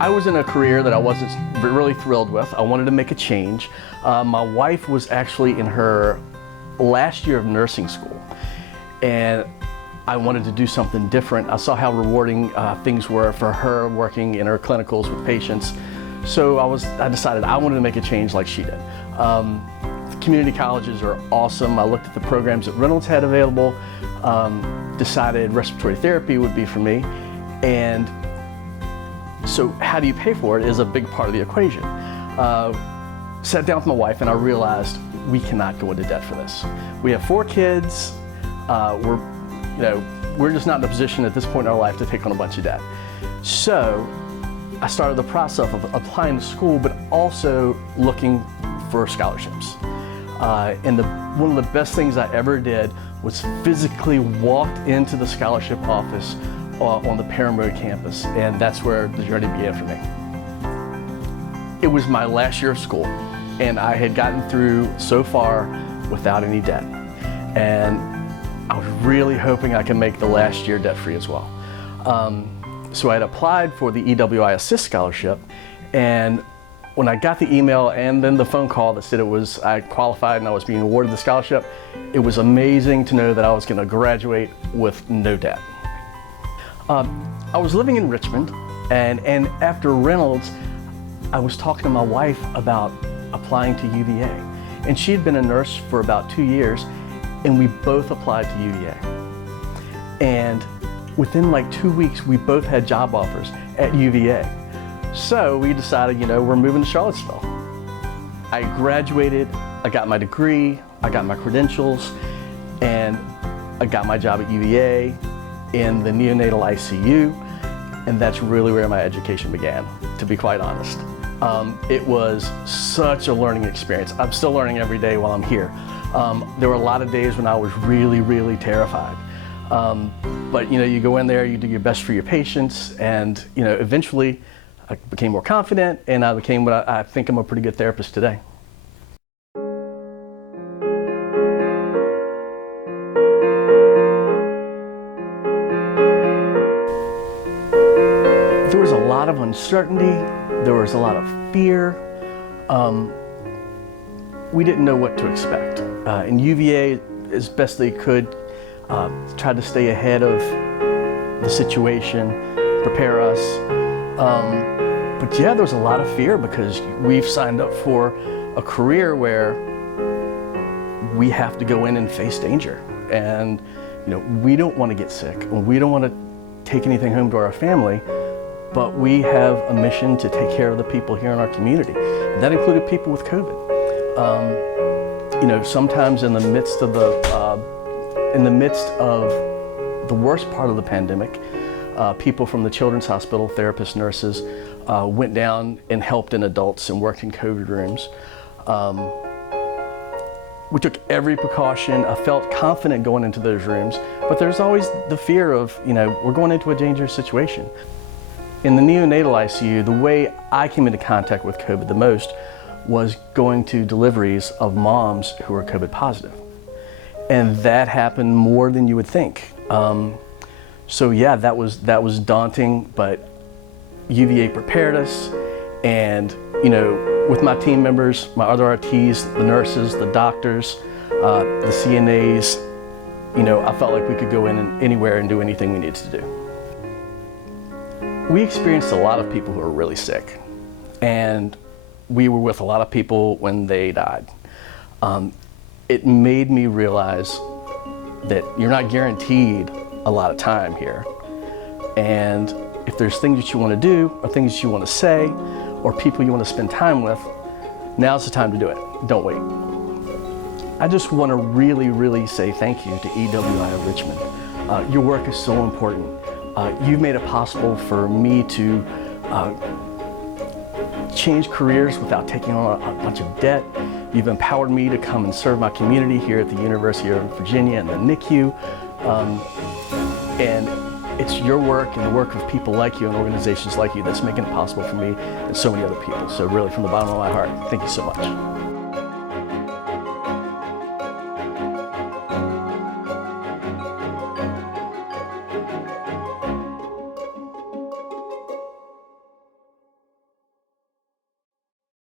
I was in a career that I wasn't really thrilled with. I wanted to make a change. My wife was actually in her last year of nursing school, and I wanted to do something different. I saw how rewarding things were for her working in her clinicals with patients. So I decided I wanted to make a change like she did. Community colleges are awesome. I looked at the programs that Reynolds had available, decided respiratory therapy would be for me, and so how do you pay for it is a big part of the equation. Sat down with my wife and I realized we cannot go into debt for this. We have 4 kids. We're just not in a position at this point in our life to take on a bunch of debt. So I started the process of applying to school, but also looking for scholarships. And one of the best things I ever did was physically walked into the scholarship office on the Parham Road campus, and that's where the journey began for me. It was my last year of school, and I had gotten through so far without any debt. And I was really hoping I could make the last year debt-free as well. So I had applied for the EWI-ASIST Scholarship, and when I got the email and then the phone call that said I qualified and I was being awarded the scholarship, it was amazing to know that I was going to graduate with no debt. I was living in Richmond, and after Reynolds, I was talking to my wife about applying to UVA. And she had been a nurse for about 2 years, and we both applied to UVA. And within like 2 weeks, we both had job offers at UVA. So we decided, we're moving to Charlottesville. I graduated, I got my degree, I got my credentials, and I got my job at UVA in the neonatal ICU, and that's really where my education began, to be quite honest. It was such a learning experience. I'm still learning every day while I'm here. There were a lot of days when I was really, really terrified. But you go in there, you do your best for your patients, and eventually I became more confident, and I became what I think I'm a pretty good therapist today. There was a lot of uncertainty, there was a lot of fear. We didn't know what to expect. And UVA, as best they could, tried to stay ahead of the situation, prepare us. But yeah, there was a lot of fear because we've signed up for a career where we have to go in and face danger. And we don't want to get sick, and we don't want to take anything home to our family, but we have a mission to take care of the people here in our community. And that included people with COVID. Sometimes in the midst of the worst part of the pandemic, people from the Children's Hospital, therapists, nurses, went down and helped in adults and worked in COVID rooms. We took every precaution. I felt confident going into those rooms, but there's always the fear of, we're going into a dangerous situation. In the neonatal ICU, the way I came into contact with COVID the most was going to deliveries of moms who were COVID positive. And that happened more than you would think. So yeah, that was daunting, but UVA prepared us, and with my team members, my other RTs, the nurses, the doctors, the CNAs, I felt like we could go in anywhere and do anything we needed to do. We experienced a lot of people who were really sick, and we were with a lot of people when they died. It made me realize that you're not guaranteed a lot of time here. And if there's things that you want to do, or things that you want to say, or people you want to spend time with, now's the time to do it. Don't wait. I just want to really, really say thank you to EWI of Richmond. Your work is so important. You've made it possible for me to change careers without taking on a bunch of debt. You've empowered me to come and serve my community here at the University of Virginia and the NICU. And it's your work and the work of people like you and organizations like you that's making it possible for me and so many other people. So really, from the bottom of my heart, thank you so much.